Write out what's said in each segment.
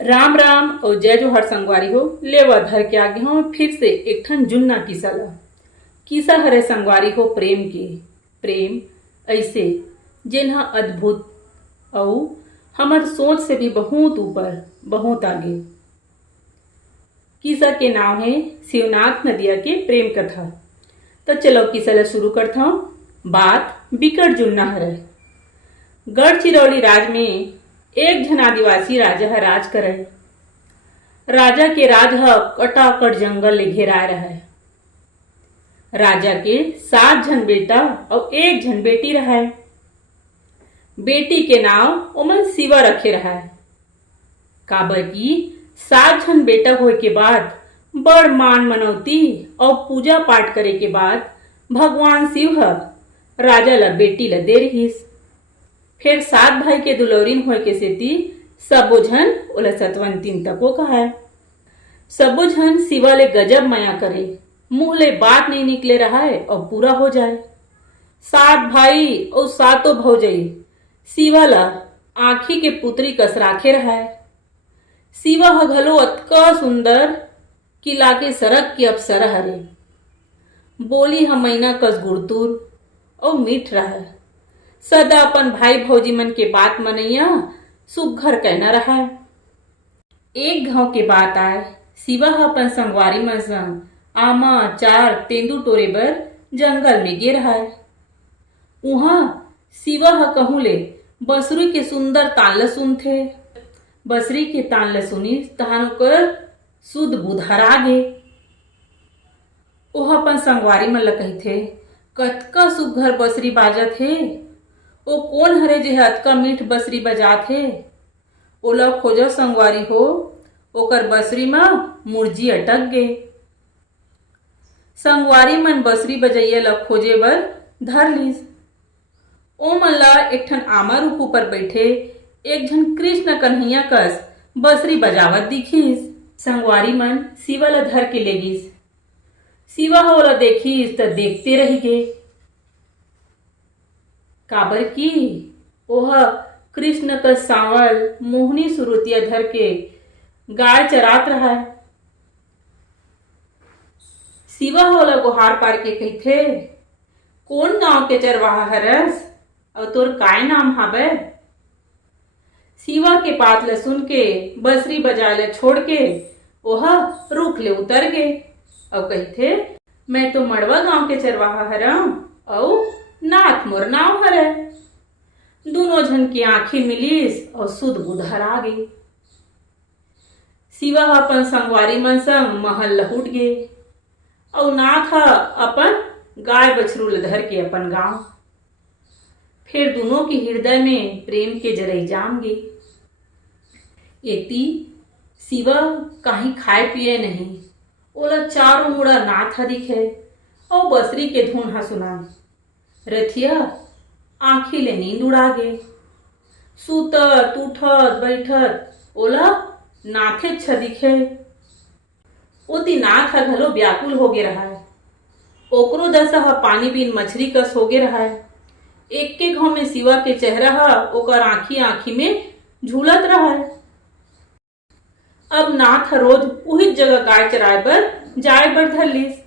राम राम और जय जोहर संगवारी हो। लेवा धर के आगे हो फिर से एक ठन जुन्ना किस्सा ला। किस्सा हरे संगवारी हो प्रेम के। प्रेम ऐसे जेनहा अद्भुत और हमार सोच से भी बहुत ऊपर बहुत आगे। किस्सा के नाम है शिवनाथ नदिया के प्रेम कथा। तो चलो किस्सा ला शुरू करता हूँ। बात बिकट जुन्ना हरे। गढ़चिरौली राज में एक जन आदिवासी राजा है राज करे। राजा के राज ह कटाकट जंगल ले घेराए रहा। राजा के 7 जन बेटा और 1 जन बेटी रहा। बेटी के नाम ओमन शिवा रखे रहा। काबर की 7 जन बेटा होए के बाद बड़ मान मनौती और पूजा पाठ करे के बाद भगवान शिव ह राजा ला बेटी ला दे रहीस। फिर 7 भाई के दुलौरीन होए के सेती सबो झन ओला सतवंतीन तको कहा। सबो झन शिवा ले गजब माया करे। मुंह ले बात नहीं निकले रहा है और पूरा हो जाए। 7 भाई और 7 भौजाई शिवा ला आँखी के पुत्री कस राखे रहा है। शिवा ह घलो अतका सुंदर कि लागे सरक के अप्सरा हरे। बोली ह मैना कस गुड़तुर और मीठ रहा है। सदा अपन भाई भौजी मन के बात मनैया सुघर कहना रहा है। एक गांव के बात आए। शिवा अपन संगवारी मन संग आमा चार तेंदू टोरे बर जंगल में गे रहा है। उहाँ शिवा कहूँ ले बसुरी के सुंदर तान ल सुनथे। बसरी के तान ल सुनी तहान ओकर सुध बुधरा गे। ओह अपन संगवारी मन ल कहिथे, कतका सुघर बसरी बाजत हे। ओ कौन हरे जे अतका मीठ बसरी बजात हे। ओला खोजो संगवारी हो। ओकर बसरी में मुर्जी अटक गे। संगवारी मन बसरी बजैया ला खोजे बर धर लीस। ओ मन ला एक ठन आमा रूख ऊपर बैठे एक जन कृष्ण कन्हैया कस बसरी बजावत दिखिस। संगवारी मन शिवा ला धर के ले गिस। शिवा ओला देखिस त देखते रही गे। काबर की ओह कृष्ण का सांवल मोहनी सुरुतिया धर के गाय चरात रहा। शिवा होला गुहार पार के कहिथे, कौन गांव के चरवाहा हरस और तोर काय नाम हावे। शिवा के बात ल सुन के बसरी बजाए ले छोड़ के ओह रुख ले उतर गे और कहिथे, मैं तो मड़वा गांव के चरवाहा हरम और नाथ मोर नाव हरे। दोनों झन की आंखें मिलीस और सुध बुधर आ गई। शिवा अपन संगवारी मन संग महल लहुट गे और नाथ अपन गाय बछरू ल धर के अपन गांव। फिर दोनों के हृदय में प्रेम के जरई जाम गे। एती शिवा कहीं खाए पिए नहीं। ओला चारों मुड़ा नाथ दिखे और बसरी के धुन हा सुनाए। रथिया आँखी ले नींद उड़ा गे। सुतत उठत बैठत ओला नाथे छ दिखे। ओती नाथ ह घलो व्याकुल होगे रहा है। ओकरो दशा ह पानी बिन मछली कस होगे रहा है। एक के घाव में शिवा के चेहरा ह ओकर आँखी आँखी में झूलत रहा है। अब नाथ रोज उही जगह गाय चराए बर जाए बर धर लीस।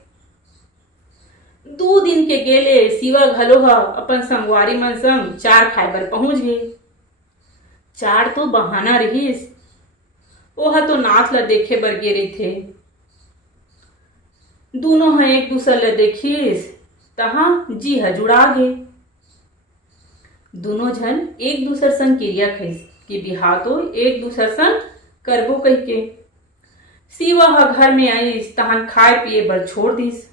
2 दिन के गेले शिवा घलो ह अपन संगवारी मन संग चार खाए बर पहुंच गए। चार तो बहाना रहीस। ओह तो नाथ ला देखे बर गे रही थे। दोनों ह एक दूसर ला देखिस तहा जी ह जुड़ा गे। दोनों झन एक दूसर संग क्रिया खइस कि बिहाव तो एक दूसर संग करबो कह के। शिवा ह घर में आईस तहान खाए पिए बर छोड़ दिस।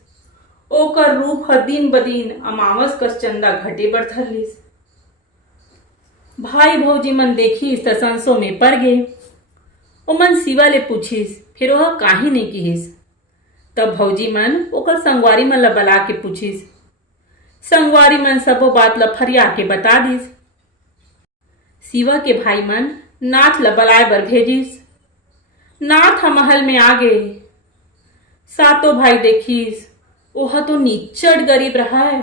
ओकर रूप ह दिन बदिन अमावस कस चंदा घटे बर धर लिस। भाई भौजी मन देखिस त संसो में पड़ गे। ओमन शिवा ले पूछिस, फिर वह काहे नहीं किहिस। तब भौजी मन ओकर संगवारी मन ला बला के पूछिस। संगवारी मन सबो बात ला फरिया के बता दिस। शिवा के भाई मन नाथ ला बलाए बर भेजिस। नाथ महल में आ गए। 7 भाई देखिस ओह तो निच्चड़ गरीब रहा है।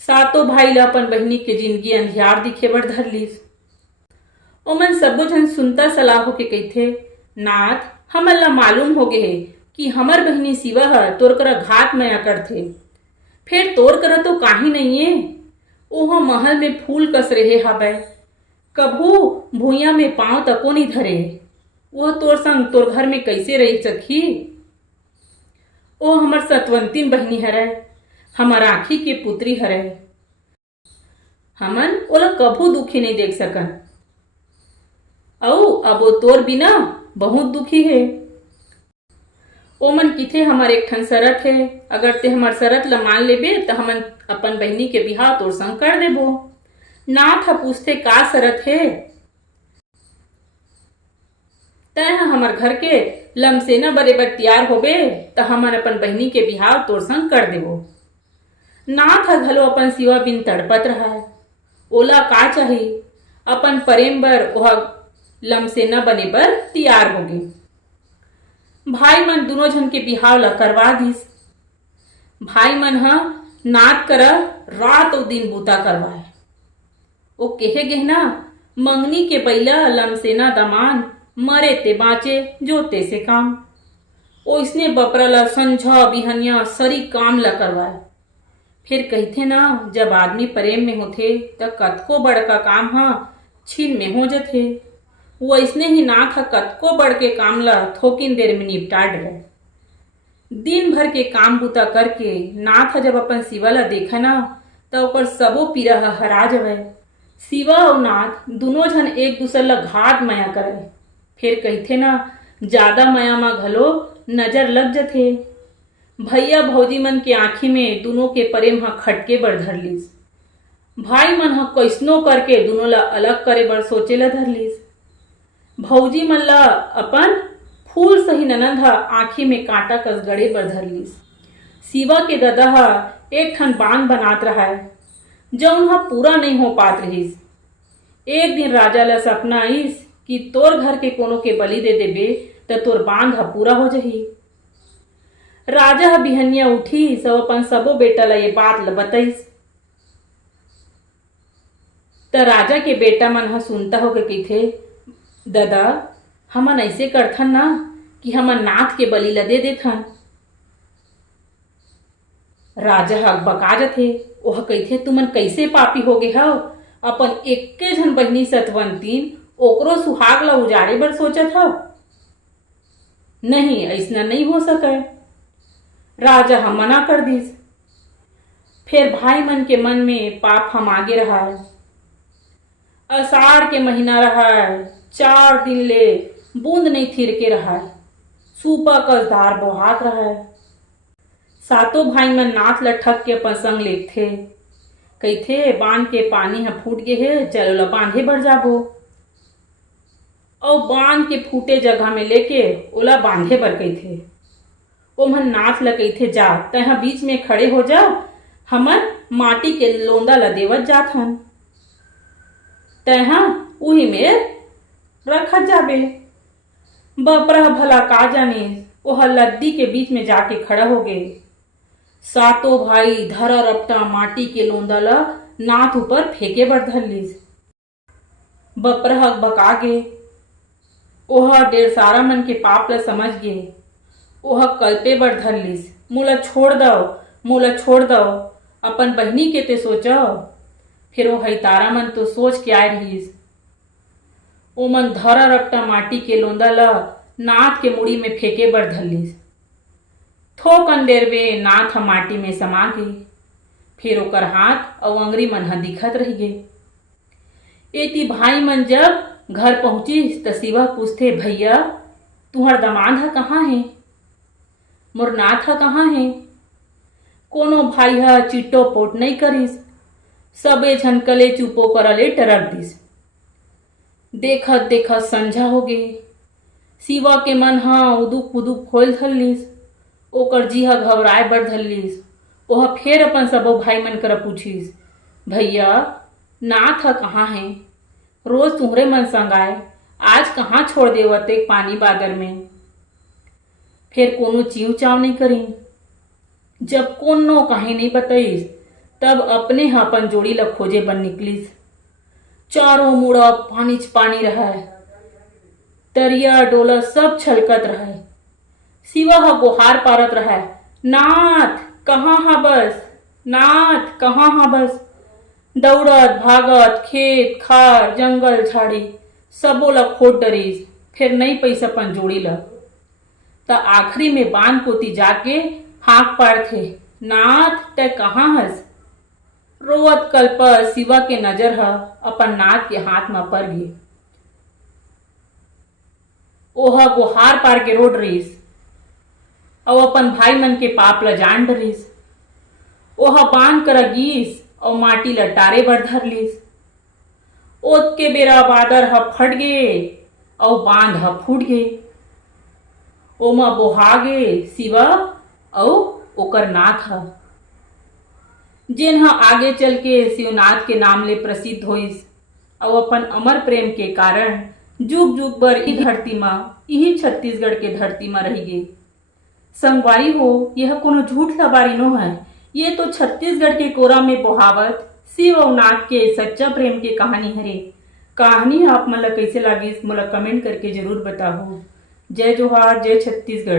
7 भाई ला अपन बहिनी के जिंदगी अंधियार दिखे बर धर लीस। ओमन सबो झन सुनता सलाह होके कहिथे, नाथ हमन ला मालूम होगे हे कि हमर बहिनी शिवा ह तोर करा घात मया करथे। फिर तोर करा तो काही नहीं है, ओहा महल में फूल कस रहे हवय, कभू भुइया में पांव तको नहीं धरे। वह तोर संग तोर घर में कैसे रह सखी? ओ हमर सतवंतीन बहिनी हरय, हमर आँखी के पुत्री हरय, हमन ओला कभू दुखी नहीं देख सकन। अउ अब वो तोर बिना बहुत दुखी है। ओमन किथे हमर एक ठन शरत है, अगर ते हमर शरत ला मान लेबे तो हमन अपन बहिनी के बिहाव तोर संग कर देबो। नाथ ह पूछते का शरत है? तय हमर घर के लमसेना बरे बर तैयार होबे तो हमन अपन बहिनी के बिहाव तोर संग कर देबो। नाथ ह घलो अपन सिवा बिन तड़पत रहा है, ओला का चाही? अपन प्रेम बर ओहा लमसेना बने बर तैयार होगे। भाई मन दोनों झन के बिहाव ला करवा दिस। भाई मन ह नाथ करा रात और दिन बूता करवाए। ओ केहे गहना मंगनी के बैला लमसेना दमान, मरे ते बाँचे जोते से काम। ओ इसने बपरा ला संझा बिहनिया सरी काम ला करवाए। फिर कहथे ना, जब आदमी प्रेम में होथे त कतको बड़का काम ह छीन में हो जथे। वैसने ही नाथ ह कतको बड़ के काम ला थोकिन देर में निपटा डरे। दिन भर के काम बूता करके नाथ जब अपन शिवा ला देखा ना तो ओकर सबो पीरा ह हरा जवय। शिवा और नाथ दोनों झन एक दूसर ला घात माया करे। फिर कहथे ना, ज्यादा माया मा घलो नजर लग जथे। भैया भौजी मन के आँखी में दोनों के प्रेम ह खटके बर धरलिस। भाई मन ह कैसनो करके दोनों ला अलग करे बर सोचे ला धरलिस। भौजी मन ला अपन फूल सही ननद ह आँखी में कांटा कस गड़े बर धरलिस। शिवा के ददा ह एक ठन बांध बनात रहा है, जौन ह पूरा नहीं हो पात रहिस। एक दिन राजा ला सपना आइस कि तोर घर के कोनो के बलि दे देबे त तोर बांध ह पूरा हो जही। राजा ह बिहनिया उठी सब अपन सबो बेटा ला ये बात ला बताइस। त राजा के बेटा मन ह सुनता होके कहिथे, दादा हमन ऐसे करथन ना कि हमन नाथ के बलि ला दे देथन। राजा ह बका जथे। ओह कहिथे, तुमन कैसे पापी होगे हव? अपन एक्के झन बहिनी सतवंतीन ओकरो सुहाग ला उजाड़े बर सोचत हव? नहीं, ऐसना नहीं हो सके। राजा ह मना कर दिस। फिर भाई मन के मन में पाप हम आगे रहा। अषाढ़ के महीना रहा, 4 दिन ले बूंद नहीं थिर के रहा, सूपा कस धार बोहात रहा। सातों भाई मन नाथ ला ठग के अपन संग लेथे। कहिथे, बांध के पानी ह फूट गे हे, चलो ला बांधे बर जाबो। और बांध के फूटे जगह में लेके ओला बांधे बर कहिथे। ओमन नाथ ला कहिथे, जा तैहा बीच में खड़े हो जा, हमन माटी के लोंदा ला देवत जात हन, तैहा उही में रखत जाबे। बपरा भला का जाने ओह लद्दी के बीच में जाके खड़ा हो गए। सातों भाई धरा रपटा माटी के लोंदा ला नाथ ऊपर फेंके बर धरलिस। बपरा बका गे। ओह डेढ़ सारा मन के पाप ला समझ गे। ओह कल्पे बर धरलिस, मोला छोड़ दो, मोला छोड़ दो, अपन बहिनी के ते सोचो। फिर वो हईतारा मन तो सोच के आए रहीस। ओमन धरा रपटा माटी के लोंदा ला नाथ के मुड़ी में फेंके बर धरलिस। थोकन देर में नाथ ह माटी में समा गे। फिर ओकर हाथ और अंगरी मन ह दिखत रह गे। एती भाई मन जब घर पहुंचिस त शिवा पूछथे, भैया तुहर दमाद ह कहाँ है? मोर नाथ ह कहाँ है? कोनो भाई ह चिट्टो पोट नहीं करिस। सबे झन कले चुपो करले टरक दिस। देखत देखत संझा हो गे। शिवा के मन ह उदुक उदुक खोल धरलिस। ओकर जी ह घबराए बर धरलिस। ओह फिर अपन सबो भाई मन करा पूछिस, भैया नाथ ह कहाँ है? रोज तुहरे मन संग आए, आज कहाँ छोड़ देवत एक पानी बादर में? फिर कोनो चीव चाव नहीं करी। जब कोनो कहीं नहीं बताइस तब अपने ह अपन जोड़ी ला खोजे बन निकलिस। चारों मुड़ा पानीच पानी रहा है। तरिया डोला सब छलकत रहा है। शिवा ह गुहार पारत रहा है, नाथ कहाँ हा बस, नाथ कहाँ हा बस। दौड़त भागत खेत खार जंगल झाड़ी सबो ला खोट डरिस, फिर नहीं पैसा अपन जोड़ी ला। त आखिरी में बांध कोती जाके हाक पार थे, नाथ तय कहाँ हस। रोवत कल्प शिवा के नजर ह अपन नाथ के हाथ में पर गे। ओह गुहार पार के रोड रहीस और अपन भाई मन के पाप ला जान डरिस। ओह बांध कर गीस और माटी ला टारे बर धर लीस। ओत के बेरा बादर ह फट गे और बांध ह फूट गे। ओमा बोहागे शिवा और ओकर नाथ ह, जेन ह आगे चल के शिवनाथ के नाम ले प्रसिद्ध होइस और अपन अमर प्रेम के कारण जुग जुग बर ई धरती मा, यही छत्तीसगढ़ के धरती मा रही गे। संगवारी हो, यह कोनो झूठ लबारी नो है, ये तो छत्तीसगढ़ के कोरा में बोहावत शिव और नाथ के सच्चा प्रेम के कहानी हरे। कहानी आप मन ला कैसे लागिस मोला कमेंट करके जरूर बताओ। जय जोहार, जय छत्तीसगढ़।